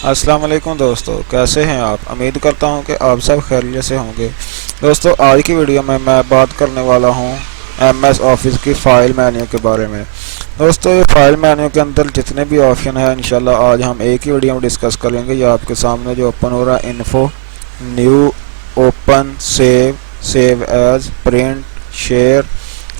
अस्सलाम वालेकुम दोस्तों, कैसे हैं आप। उम्मीद करता हूं कि आप सब खैरियत से होंगे। दोस्तों, आज की वीडियो में मैं बात करने वाला हूं एमएस ऑफिस की फ़ाइल मेन्यू के बारे में। दोस्तों, ये फ़ाइल मेन्यू के अंदर जितने भी ऑप्शन हैं इंशाल्लाह आज हम एक ही वीडियो में डिस्कस करेंगे। ये आपके सामने जो ओपन हो रहा है info, new, open, save, save as, print, share,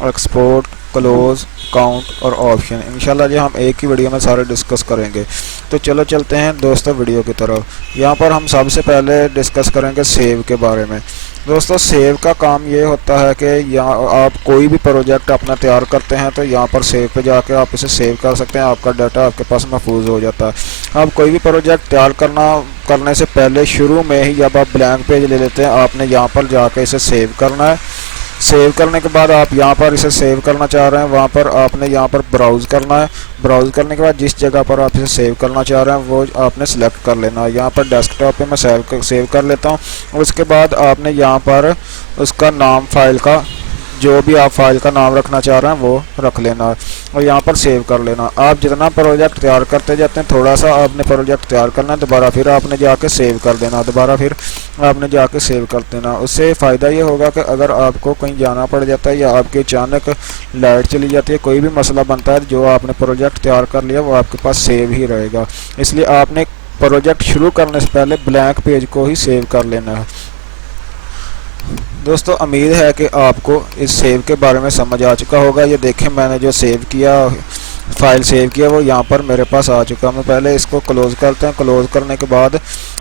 export, close, count और ऑप्शन, इंशाल्लाह जो हम एक ही वीडियो में सारे डिस्कस करेंगे। तो चलो चलते हैं दोस्तों वीडियो की तरफ। यहाँ पर हम सबसे पहले डिस्कस करेंगे सेव के बारे में। दोस्तों, सेव का काम ये होता है कि यहाँ आप कोई भी प्रोजेक्ट अपना तैयार करते हैं तो यहाँ पर सेव पे जाके आप इसे सेव कर सकते हैं। आपका डाटा आपके पास महफूज हो जाता है। आप कोई भी प्रोजेक्ट तैयार करने से पहले शुरू में ही जब आप ब्लैंक पेज ले लेते हैं, आपने यहाँ पर जाके इसे सेव करना है। सेव करने के बाद आप यहाँ पर इसे सेव करना चाह रहे हैं, वहाँ पर आपने यहाँ पर ब्राउज़ करना है। ब्राउज़ करने के बाद जिस जगह पर आप इसे सेव करना चाह रहे हैं वो आपने सेलेक्ट कर लेना है। यहाँ पर डेस्कटॉप पे मैं सेव कर लेता हूँ। उसके बाद आपने यहाँ पर उसका नाम, फाइल का जो भी आप फाइल का नाम रखना चाह रहे हैं वो रख लेना है और यहाँ पर सेव कर लेना। आप जितना प्रोजेक्ट तैयार करते जाते हैं थोड़ा सा आपने प्रोजेक्ट तैयार करना है, दोबारा फिर आपने जाके सेव कर देना, दोबारा फिर आपने जाके सेव कर देना। उससे फ़ायदा ये होगा कि अगर आपको कहीं जाना पड़ जाता है या आपकी अचानक लाइट चली जाती है, कोई भी मसला बनता है, जो आपने प्रोजेक्ट तैयार कर लिया वो आपके पास सेव ही रहेगा। इसलिए आपने प्रोजेक्ट शुरू करने से पहले ब्लैंक पेज को ही सेव कर लेना है। दोस्तों, उम्मीद है कि आपको इस सेव के बारे में समझ आ चुका होगा। ये देखें, मैंने जो सेव किया, फाइल सेव किया वो यहाँ पर मेरे पास आ चुका। मैं पहले इसको क्लोज़ करते हैं। क्लोज़ करने के बाद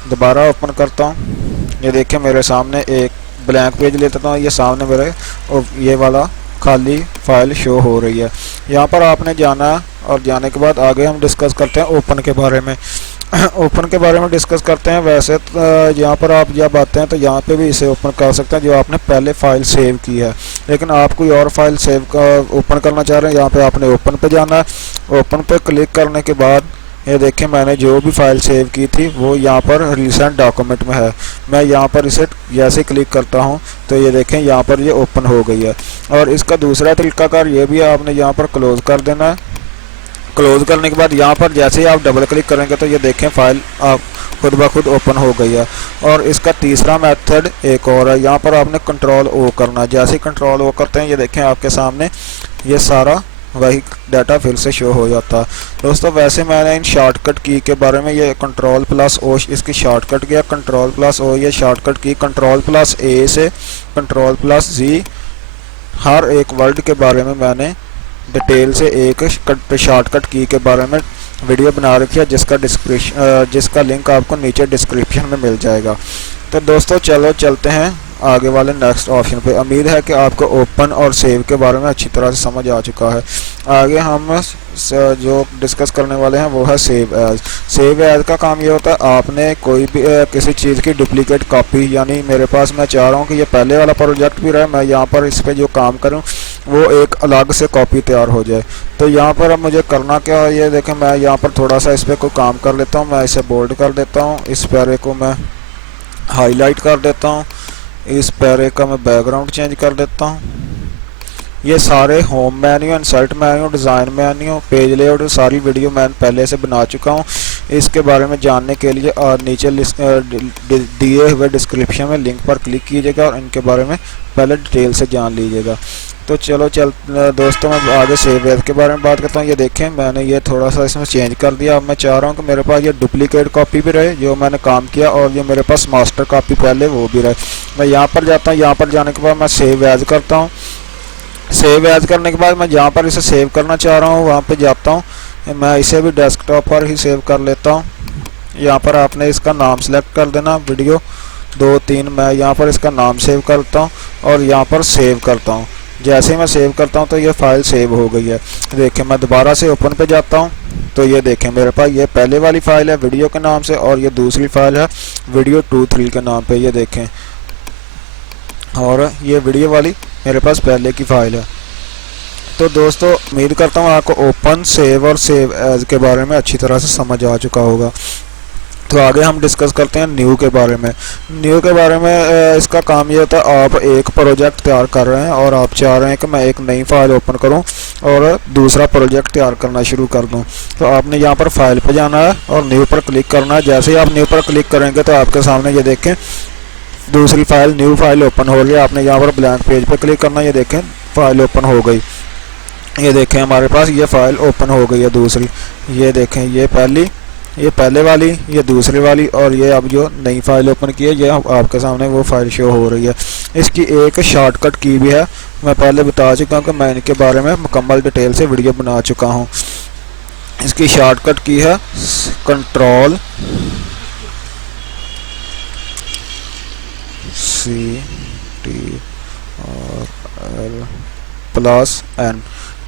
दोबारा ओपन करता हूँ। ये देखें, मेरे सामने एक ब्लैंक पेज लेता हूँ। ये सामने मेरे ये वाला खाली फाइल शो हो रही है। यहाँ पर आपने जाना है और जाने के बाद आगे हम डिस्कस करते हैं ओपन के बारे में। ओपन के बारे में डिस्कस करते हैं। वैसे तो यहाँ पर आप जब आते हैं तो यहाँ पे भी इसे ओपन कर सकते हैं जो आपने पहले फ़ाइल सेव की है, लेकिन आप कोई और फाइल सेव का ओपन करना चाह रहे हैं, यहाँ पे आपने ओपन पे जाना है। ओपन पे क्लिक करने के बाद ये देखें, मैंने जो भी फाइल सेव की थी वो यहाँ पर रिसेंट डॉक्यूमेंट में है। मैं यहाँ पर इसे जैसे क्लिक करता हूँ तो ये देखें यहाँ पर ये ओपन हो गई है। और इसका दूसरा तरीकाकार ये भी है, आपने यहाँ पर क्लोज़ कर देना है। क्लोज़ करने के बाद यहाँ पर जैसे ही आप डबल क्लिक करेंगे तो ये देखें फाइल आप खुद ब खुद ओपन हो गई है। और इसका तीसरा मेथड एक और है, यहाँ पर आपने कंट्रोल ओ करना है। जैसे ही कंट्रोल ओ करते हैं ये देखें आपके सामने ये सारा वही डाटा फिर से शो हो जाता है। दोस्तों, वैसे मैंने इन शॉर्टकट की के बारे में, ये कंट्रोल प्लस ओ इसकी शॉर्टकट किया, कंट्रोल प्लस ओ ये शॉर्टकट की, कंट्रोल प्लस ए से कंट्रोल प्लस जी, हर एक वर्ड के बारे में मैंने डिटेल से एक शॉर्टकट की के बारे में वीडियो बना रखी है, जिसका लिंक आपको नीचे डिस्क्रिप्शन में मिल जाएगा। तो दोस्तों, चलो चलते हैं आगे वाले नेक्स्ट ऑप्शन पे। उम्मीद है कि आपको ओपन और सेव के बारे में अच्छी तरह से समझ आ चुका है। आगे हम जो डिस्कस करने वाले हैं वो है सेव एज। सेव एज का काम ये होता है, आपने कोई भी किसी चीज़ की डुप्लीकेट कॉपी, यानी मेरे पास, मैं चाह रहा हूँ कि ये पहले वाला प्रोजेक्ट भी रहे, मैं यहाँ पर इस पर जो काम करूँ वो एक अलग से कॉपी तैयार हो जाए। तो यहाँ पर अब मुझे करना क्या है, ये देखें, मैं यहाँ पर थोड़ा सा इस पर कोई काम कर लेता हूँ। मैं इसे बोल्ड कर देता हूँ, इस पैरे को मैं हाईलाइट कर देता हूँ, इस पैरे का मैं बैकग्राउंड चेंज कर देता हूँ। ये सारे home menu, insert menu, design menu, page layout सारी वीडियो मैं पहले से बना चुका हूँ। इसके बारे में जानने के लिए नीचे दिए हुए डिस्क्रिप्शन में लिंक पर क्लिक कीजिएगा और इनके बारे में पहले डिटेल से जान लीजिएगा। तो चलो दोस्तों, मैं आगे सेव एज के बारे में बात करता हूँ। ये देखें, मैंने ये थोड़ा सा इसमें चेंज कर दिया। अब मैं चाह रहा हूँ कि मेरे पास ये डुप्लीकेट कॉपी भी रहे जो मैंने काम किया, और ये मेरे पास मास्टर कॉपी पहले वो भी रहे। मैं यहाँ पर जाता हूँ, यहाँ पर जाने के बाद मैं सेव एज करता हूँ। सेव एज करने के बाद मैं जहाँ पर इसे सेव करना चाह रहा हूँ वहाँ पे जाता हूँ। मैं इसे भी डेस्कटॉप पर ही सेव कर लेता हूँ। यहाँ पर आपने इसका नाम सेलेक्ट कर देना, वीडियो 2-3। मैं यहाँ पर इसका नाम सेव करता हूँ और यहाँ पर सेव करता हूँ। जैसे मैं सेव करता हूँ तो ये फ़ाइल सेव हो गई है। देखें, मैं दोबारा से ओपन पे जाता हूँ तो ये देखें मेरे पास ये पहले वाली फ़ाइल है वीडियो के नाम से, और ये दूसरी फ़ाइल है वीडियो 2-3 के नाम पे। ये देखें, और ये वीडियो वाली मेरे पास पहले की फ़ाइल है। तो दोस्तों, उम्मीद करता हूँ आपको ओपन, सेव और सेव एज के बारे में अच्छी तरह से समझ आ चुका होगा। तो आगे हम डिस्कस करते हैं न्यू के बारे में। न्यू के बारे में इसका काम ये होता है, आप एक प्रोजेक्ट तैयार कर रहे हैं और आप चाह रहे हैं कि मैं एक नई फाइल ओपन करूं और दूसरा प्रोजेक्ट तैयार करना शुरू कर दूं। तो आपने यहाँ पर फाइल पे जाना है और न्यू पर क्लिक करना है। जैसे ही आप न्यू पर क्लिक करेंगे तो आपके सामने ये देखें दूसरी फाइल न्यू फाइल ओपन हो रही है। आपने यहाँ पर ब्लैंक पेज पर क्लिक करना है, ये देखें फाइल ओपन हो गई। ये देखें हमारे पास ये फाइल ओपन हो गई है दूसरी। ये देखें ये पहले वाली, ये दूसरी वाली और ये अब जो नई फाइल ओपन की है ये आपके सामने वो फाइल शो हो रही है। इसकी एक शॉर्टकट की भी है, मैं पहले बता चुका हूँ कि मैं इनके बारे में मुकम्मल डिटेल से वीडियो बना चुका हूँ। इसकी शॉर्टकट की है control CTRL+N,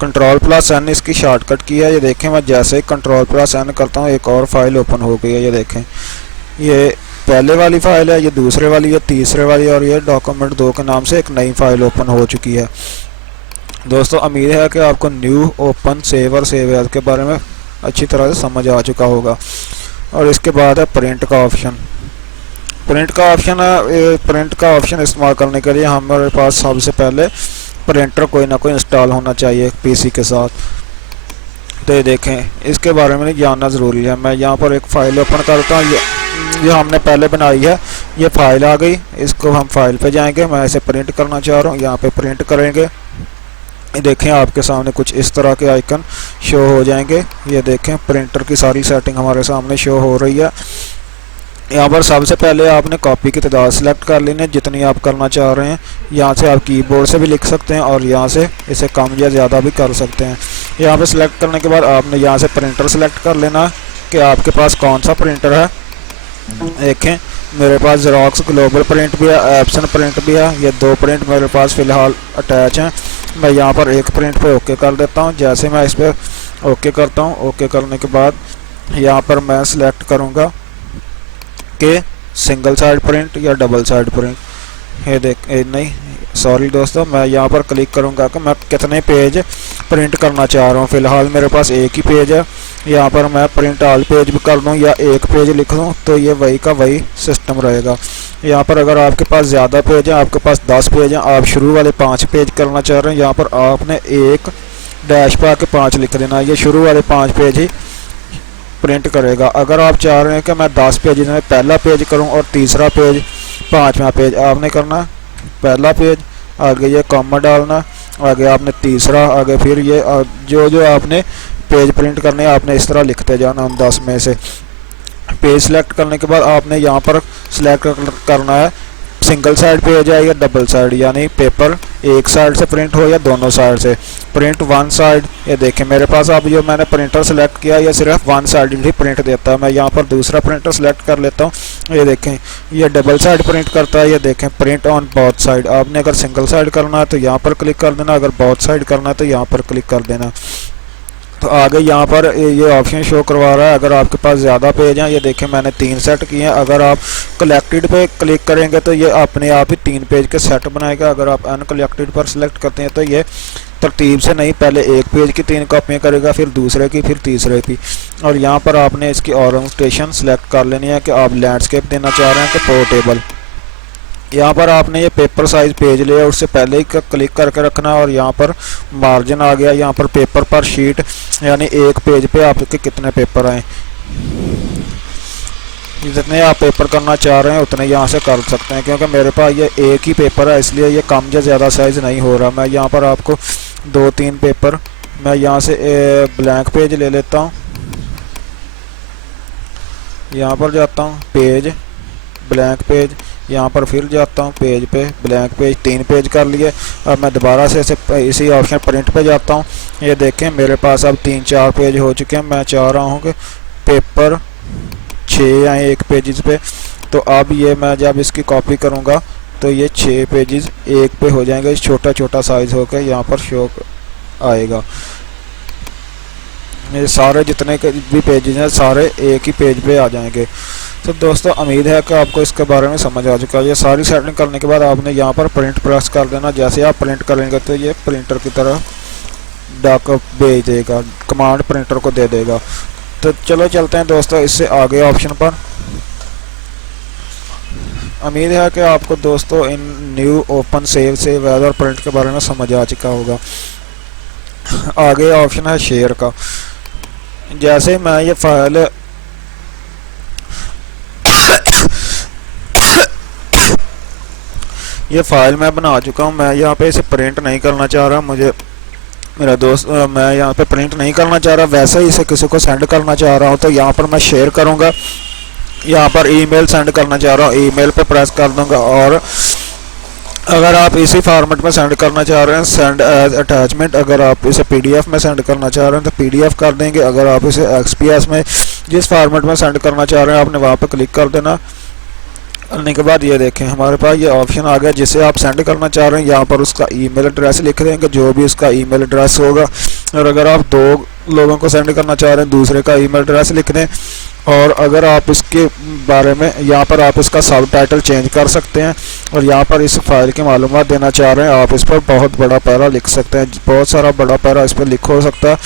control plus N इसकी शॉर्टकट की है। ये देखें मैं जैसे ही कंट्रोल प्लस एन करता हूँ एक और फाइल ओपन हो गई है। ये देखें ये पहले वाली फाइल है, ये दूसरे वाली, ये तीसरे वाली और ये डॉक्यूमेंट 2 के नाम से एक नई फाइल ओपन हो चुकी है। दोस्तों उम्मीद है कि आपको न्यू, ओपन, सेव और सेव एज के बारे में अच्छी तरह से समझ आ चुका होगा। और इसके बाद है प्रिंट का ऑप्शन। प्रिंट का ऑप्शन इस्तेमाल करने के लिए हमारे पास सबसे पहले प्रिंटर कोई ना कोई इंस्टॉल होना चाहिए पीसी के साथ। तो ये देखें इसके बारे में जानना ज़रूरी है। मैं यहाँ पर एक फ़ाइल ओपन करता हूँ, ये हमने पहले बनाई है, ये फ़ाइल आ गई। इसको हम फाइल पे जाएंगे, मैं इसे प्रिंट करना चाह रहा हूँ, यहाँ पे प्रिंट करेंगे। ये देखें आपके सामने कुछ इस तरह के आइकन शो हो जाएंगे। ये देखें प्रिंटर की सारी सेटिंग हमारे सामने शो हो रही है। यहाँ पर सबसे पहले आपने कॉपी की तादाद सेलेक्ट कर लेनी है जितनी आप करना चाह रहे हैं। यहाँ से आप कीबोर्ड से भी लिख सकते हैं और यहाँ से इसे कम या ज़्यादा भी कर सकते हैं। यहाँ पे सिलेक्ट करने के बाद आपने यहाँ से प्रिंटर सेलेक्ट कर लेना कि आपके पास कौन सा प्रिंटर है। देखें मेरे पास ज़ेरॉक्स ग्लोबल प्रिंट भी है, एप्सन प्रिंट भी है। ये 2 प्रिंट मेरे पास फ़िलहाल अटैच हैं। मैं यहाँ पर एक प्रिंट पे ओके कर देता हूँ। जैसे मैं इस पर ओके करता हूँ, ओके करने के बाद यहाँ पर मैं सिलेक्ट करूँगा कि सिंगल साइड प्रिंट या डबल साइड प्रिंट। ये नहीं सॉरी दोस्तों, मैं यहाँ पर क्लिक करूँगा कि मैं कितने पेज प्रिंट करना चाह रहा हूँ। फ़िलहाल मेरे पास एक ही पेज है। यहाँ पर मैं प्रिंट ऑल पेज भी कर दूँ या एक पेज लिख दूँ तो ये वही का वही सिस्टम रहेगा। यहाँ पर अगर आपके पास ज़्यादा पेज हैं, आपके पास 10 पेज हैं, आप शुरू वाले 5 पेज करना चाह रहे हैं, यहाँ पर आपने एक डैश पर आके 5 लिख देना। ये शुरू वाले 5 पेज ही प्रिंट करेगा। अगर आप चाह रहे हैं कि मैं 10 पेज में पहला पेज करूं और तीसरा पेज 5वां पेज, आपने करना पहला पेज, आगे ये कॉमा डालना, आगे आपने तीसरा, आगे फिर ये जो आपने पेज प्रिंट करने आपने इस तरह लिखते जाना उन 10 में से। पेज सेलेक्ट करने के बाद आपने यहाँ पर सिलेक्ट करना है सिंगल साइड पेज है या डबल साइड, यानी पेपर एक साइड से प्रिंट हो या दोनों साइड से। प्रिंट वन साइड, ये देखें मेरे पास अब जो मैंने प्रिंटर सेलेक्ट किया ये सिर्फ वन साइड ही प्रिंट देता है। मैं यहाँ पर दूसरा प्रिंटर सेलेक्ट कर लेता हूँ। ये देखें ये डबल साइड प्रिंट करता है। ये देखें प्रिंट ऑन बोथ साइड। आपने अगर सिंगल साइड करना है तो यहाँ पर क्लिक कर देना, अगर बोथ साइड करना है तो यहाँ पर क्लिक कर देना। तो आगे यहाँ पर ये ऑप्शन शो करवा रहा है अगर आपके पास ज़्यादा पेज हैं। ये देखें मैंने 3 सेट किए हैं। अगर आप कलेक्टेड पे क्लिक करेंगे तो ये अपने आप ही 3 पेज के सेट बनाएगा। अगर आप अनकलेक्टेड पर सिलेक्ट करते हैं तो ये तरतीब से नहीं, पहले एक पेज की 3 कॉपियाँ करेगा, फिर दूसरे की, फिर तीसरे की। और यहाँ पर आपने इसकी ओरिएंटेशन सेलेक्ट कर लेनी है कि आप लैंडस्केप देना चाह रहे हैं कि पोर्टेबल। यहाँ पर आपने ये पेपर साइज पेज लिया उससे पहले ही क्लिक करके रखना। और यहाँ पर मार्जिन आ गया, यहाँ पर पेपर पर शीट, यानी एक पेज पे आपके कितने पेपर आए, जितने आप पेपर करना चाह रहे हैं उतने यहाँ से कर सकते हैं। क्योंकि मेरे पास ये एक ही पेपर है इसलिए ये कम या ज़्यादा साइज़ नहीं हो रहा। मैं यहाँ पर आपको 2-3 पेपर, मैं यहाँ से ब्लैंक पेज ले लेता हूँ, यहाँ पर जाता हूँ पेज, ब्लैंक पेज, यहाँ पर फिर जाता हूँ पेज पे, ब्लैंक पेज, 3 पेज कर लिए। अब मैं दोबारा से इसी ऑप्शन प्रिंट पे जाता हूँ। ये देखें मेरे पास अब 3-4 पेज हो चुके हैं। मैं चाह रहा हूँ कि पेपर 6 आए एक पेजेस पे। तो अब ये मैं जब इसकी कॉपी करूँगा तो ये 6 पेजेस एक पे हो जाएंगे। छोटा छोटा साइज़ होकर यहाँ पर शो आएगा। ये सारे जितने भी पेजेस हैं सारे एक ही पेज पे आ जाएंगे। तो दोस्तों उम्मीद है कि आपको इसके बारे में समझ आ चुका है। ये सारी सेटिंग करने के बाद आपने यहाँ पर प्रिंट प्रेस कर देना। जैसे आप प्रिंट करेंगे तो ये प्रिंटर की तरह डाक भेज देगा, कमांड प्रिंटर को दे देगा। तो चलो चलते हैं दोस्तों इससे आगे ऑप्शन पर। उम्मीद है कि आपको दोस्तों इन न्यू ओपन सेव एज और प्रिंट के बारे में समझ आ चुका होगा। आगे ऑप्शन है शेयर का। जैसे मैं ये फाइल मैं बना चुका हूँ, मैं यहाँ पे इसे प्रिंट नहीं करना चाह रहा, मुझे मेरा दोस्त मैं यहाँ पे प्रिंट नहीं करना चाह रहा, वैसे ही इसे किसी को सेंड करना चाह रहा हूँ, तो यहाँ पर मैं शेयर करूँगा। यहाँ पर ईमेल सेंड करना चाह रहा हूँ, ईमेल पे प्रेस कर दूँगा। और अगर आप इसी फॉर्मेट में सेंड करना चाह रहे हैं, सेंड एज अटैचमेंट, अगर आप इसे पीडीएफ में सेंड करना चाह रहे हैं तो पीडीएफ कर देंगे। अगर आप इसे एक्सपीएस में जिस फॉर्मेट में सेंड करना चाह रहे हैं आपने वहाँ पर क्लिक कर देना। करने के बाद ये देखें हमारे पास ये ऑप्शन आ गया जिसे आप सेंड करना चाह रहे हैं। यहाँ पर उसका ईमेल एड्रेस लिख देंगे, जो भी उसका ईमेल एड्रेस होगा। और अगर आप 2 लोगों को सेंड करना चाह रहे हैं दूसरे का ईमेल एड्रेस लिख दें। और अगर आप इसके बारे में यहाँ पर आप इसका सब टाइटल चेंज कर सकते हैं। और यहाँ पर इस फाइल की मालूमात देना चाह रहे हैं, आप इस पर बहुत बड़ा पैरा लिख सकते हैं, बहुत सारा बड़ा पैरा इस पर लिख हो सकता है।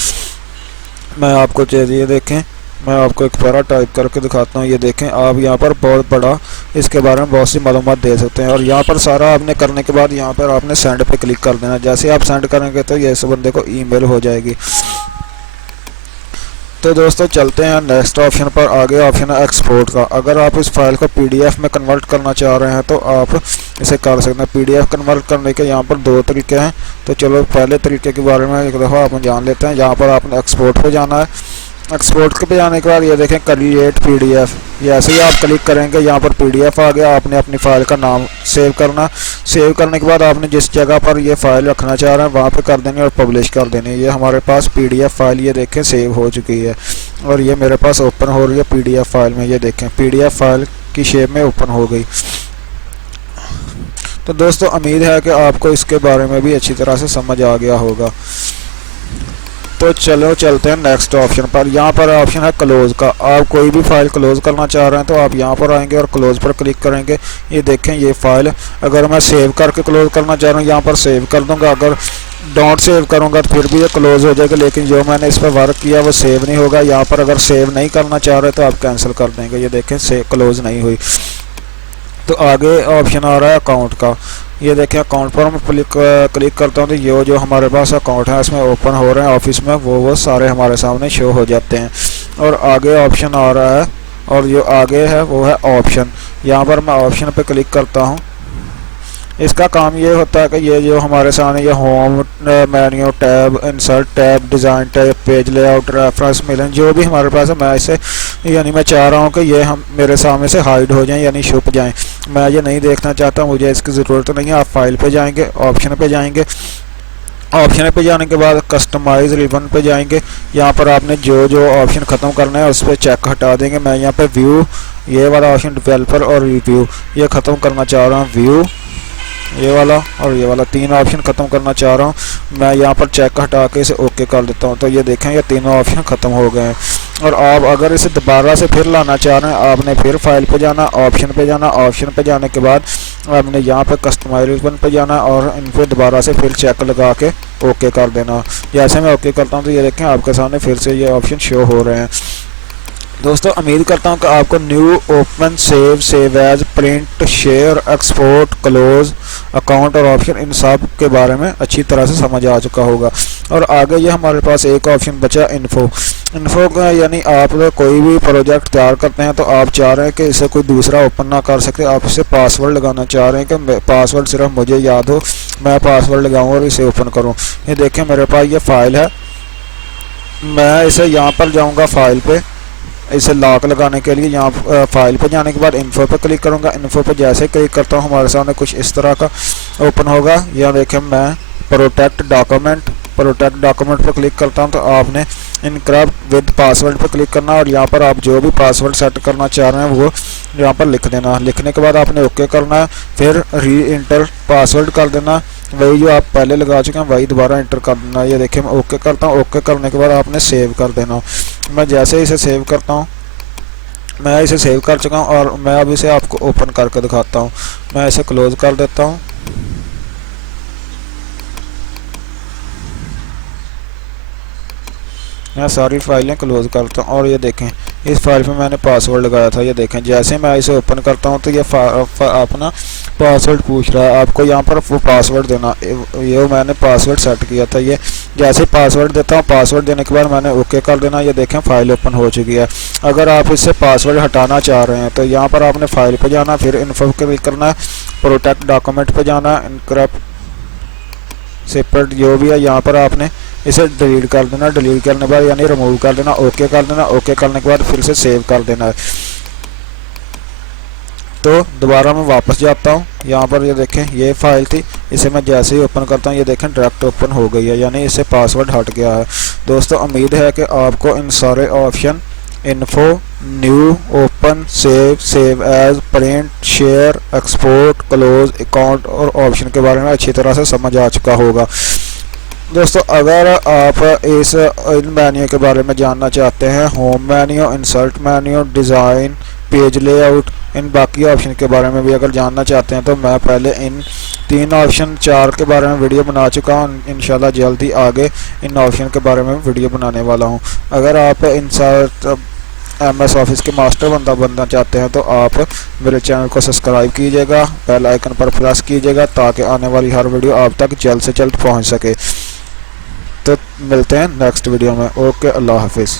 मैं आपको ये देखें, मैं आपको एक पैरा टाइप करके दिखाता हूँ। ये देखें, आप यहाँ पर बहुत बड़ा इसके बारे में बहुत सी मालूमात दे सकते हैं। और यहाँ पर सारा आपने करने के बाद यहाँ पर आपने सेंड पे क्लिक कर देना। जैसे आप सेंड करेंगे तो ये इस बंदे को ईमेल हो जाएगी। तो दोस्तों चलते हैं नेक्स्ट ऑप्शन पर। आगे ऑप्शन है एक्सपोर्ट का। अगर आप इस फाइल को पीडीएफ में कन्वर्ट करना चाह रहे हैं तो आप इसे कर सकते हैं। पीडीएफ कन्वर्ट करने के यहाँ पर 2 तरीके हैं, तो चलो पहले तरीके के बारे में एक दफ़ा आप जान लेते हैं। यहाँ पर आपने एक्सपोर्ट पे जाना है। एक्सपोर्ट पे जाने के बाद ये देखें क्रिएट पीडीएफ, जैसे ही आप क्लिक करेंगे यहाँ पर पीडीएफ आ गया। आपने अपनी फ़ाइल का नाम सेव करना। सेव करने के बाद आपने जिस जगह पर ये फ़ाइल रखना चाह रहे हैं वहाँ पे कर देनी और पब्लिश कर देनी। ये हमारे पास पीडीएफ फाइल ये देखें सेव हो चुकी है और ये मेरे पास ओपन हो रही है पीडीएफ फाइल में। ये देखें पीडीएफ फाइल की शेप में ओपन हो गई। तो दोस्तों उम्मीद है कि आपको इसके बारे में भी अच्छी तरह से समझ आ गया होगा। तो चलो चलते हैं नेक्स्ट ऑप्शन पर। यहाँ पर ऑप्शन है क्लोज का। आप कोई भी फाइल क्लोज करना चाह रहे हैं तो आप यहाँ पर आएंगे और क्लोज पर क्लिक करेंगे। ये देखें ये फाइल अगर मैं सेव करके क्लोज करना चाह रहा हूँ यहाँ पर सेव कर दूँगा। अगर डोंट सेव करूँगा तो फिर भी ये क्लोज हो जाएगा, लेकिन जो मैंने इस पर वर्क किया वो सेव नहीं होगा। यहाँ पर अगर सेव नहीं करना चाह रहे तो आप कैंसिल कर देंगे। ये देखें सेव क्लोज नहीं हुई। तो आगे ऑप्शन आ रहा है अकाउंट का। ये देखें अकाउंट पर मैं क्लिक करता हूँ तो ये जो हमारे पास अकाउंट है इसमें ओपन हो रहे हैं ऑफिस में, वो सारे हमारे सामने शो हो जाते हैं। और आगे ऑप्शन आ रहा है और जो आगे है वो है ऑप्शन। यहाँ पर मैं ऑप्शन पे क्लिक करता हूँ। इसका काम ये होता है कि ये जो हमारे सामने ये home menu tab, insert tab, design tab, page layout, reference mailing जो भी हमारे पास है, मैं इसे यानी मैं चाह रहा हूँ कि ये हम मेरे सामने से हाइड हो जाएं यानी छुप जाएं। मैं ये नहीं देखना चाहता, मुझे इसकी ज़रूरत नहीं है। आप फाइल पे जाएंगे, ऑप्शन पे जाएंगे, ऑप्शन पे जाने के बाद कस्टमाइज रिबन पे जाएंगे। यहाँ पर आपने जो जो ऑप्शन ख़त्म करना है उस पर चेक हटा देंगे। मैं यहाँ पे व्यू ये वाला ऑप्शन डेवलपर और रिव्यू ये ख़त्म करना चाह रहा हूँ। व्यू ये वाला और ये वाला 3 ऑप्शन ख़त्म करना चाह रहा हूँ। मैं यहाँ पर चेक हटा के इसे ओके कर देता हूँ। तो ये देखें ये तीनों ऑप्शन ख़त्म हो गए हैं। और आप अगर इसे दोबारा से फिर लाना चाह रहे हैं आपने फिर फाइल पे जाना, ऑप्शन पे जाना, ऑप्शन पे जाने के बाद आपने यहाँ पे कस्टमाइज रिबन पे जाना और इन पर दोबारा से फिर चेक लगा के ओके कर देना। जैसे मैं ओके करता हूँ तो ये देखें आपके सामने फिर से ये ऑप्शन शो हो रहे हैं। दोस्तों उम्मीद करता हूँ कि आपको new open save as, print, share, export, close, account और ऑप्शन इन सब के बारे में अच्छी तरह से समझ आ चुका होगा। और आगे ये हमारे पास एक ऑप्शन बचा इन्फो का, यानी आप कोई भी प्रोजेक्ट तैयार करते हैं तो आप चाह रहे हैं कि इसे कोई दूसरा ओपन ना कर सके, आप इसे पासवर्ड लगाना चाह रहे हैं कि पासवर्ड सिर्फ मुझे याद हो, मैं पासवर्ड लगाऊँ और इसे ओपन करूँ। ये देखें मेरे पास ये फाइल है, मैं इसे यहाँ पर जाऊँगा फाइल पे, इसे लॉक लगाने के लिए यहाँ फाइल पे जाने के बाद इन्फो पे क्लिक करूँगा। इन्फो पे जैसे क्लिक करता हूँ हमारे सामने कुछ इस तरह का ओपन होगा। यहाँ देखें मैं प्रोटेक्ट डॉक्यूमेंट पर क्लिक करता हूँ तो आपने इनक्रिप्ट विद पासवर्ड पर क्लिक करना और यहाँ पर आप जो भी पासवर्ड सेट करना चाह रहे हैं वो यहाँ पर लिख देना। लिखने के बाद आपने ओके करना है, फिर री इंटर पासवर्ड कर देना, वही जो आप पहले लगा चुके हैं वही दोबारा इंटर कर देना। ये देखिए मैं ओके करता हूँ। ओके करने के बाद आपने सेव कर देना। मैं जैसे इसे सेव करता हूँ, मैं इसे सेव कर चुका हूँ और मैं अब इसे आपको ओपन करके दिखाता हूँ। मैं इसे क्लोज कर देता हूँ। मैं सारी फाइलें क्लोज करता हूँ और ये देखें इस फाइल में मैंने पासवर्ड लगाया था। ये देखें जैसे मैं इसे ओपन करता हूँ तो ये अपना पासवर्ड पूछ रहा है। आपको यहाँ पर वो पासवर्ड देना, ये मैंने पासवर्ड सेट किया था। ये जैसे पासवर्ड देता हूँ, पासवर्ड देने के बाद मैंने ओके कर देना। ये देखें फाइल ओपन हो चुकी है। अगर आप इससे पासवर्ड हटाना चाह रहे हैं तो यहाँ पर आपने फाइल पे जाना, फिर इन्फो पे क्लिक करना है, प्रोटेक्ट डॉक्यूमेंट पे जाना, इनक्रप्ट सेपरेट जो भी है यहाँ पर आपने इसे डिलीट कर देना। डिलीट करने के बाद यानी रिमूव कर देना, ओके कर देना। ओके करने के बाद फिर से सेव कर देना है। तो दोबारा मैं वापस जाता हूँ, यहाँ पर ये देखें ये फाइल थी, इसे मैं जैसे ही ओपन करता हूँ ये देखें डायरेक्ट ओपन हो गई है, यानी इससे पासवर्ड हट गया है। दोस्तों उम्मीद है कि आपको इन सारे option info, new, open, save as, print, share, export, close account और ऑप्शन के बारे में अच्छी तरह से समझ आ चुका होगा। दोस्तों अगर आप इन मेन्यू के बारे में जानना चाहते हैं, home menu, insert menu, design, page layout, इन बाकी ऑप्शन के बारे में भी अगर जानना चाहते हैं तो मैं पहले इन 3 ऑप्शन 4 के बारे में वीडियो बना चुका हूँ। इंशाल्लाह जल्दी आगे इन ऑप्शन के बारे में वीडियो बनाने वाला हूँ। अगर आप इंसर्ट MS ऑफिस के मास्टर बंदा बनना चाहते हैं तो आप मेरे चैनल को सब्सक्राइब कीजिएगा, बेल आइकन पर प्रेस कीजिएगा ताकि आने वाली हर वीडियो आप तक जल्द से जल्द पहुँच सके। तो मिलते हैं नेक्स्ट वीडियो में। ओके, अल्लाह हाफिज़।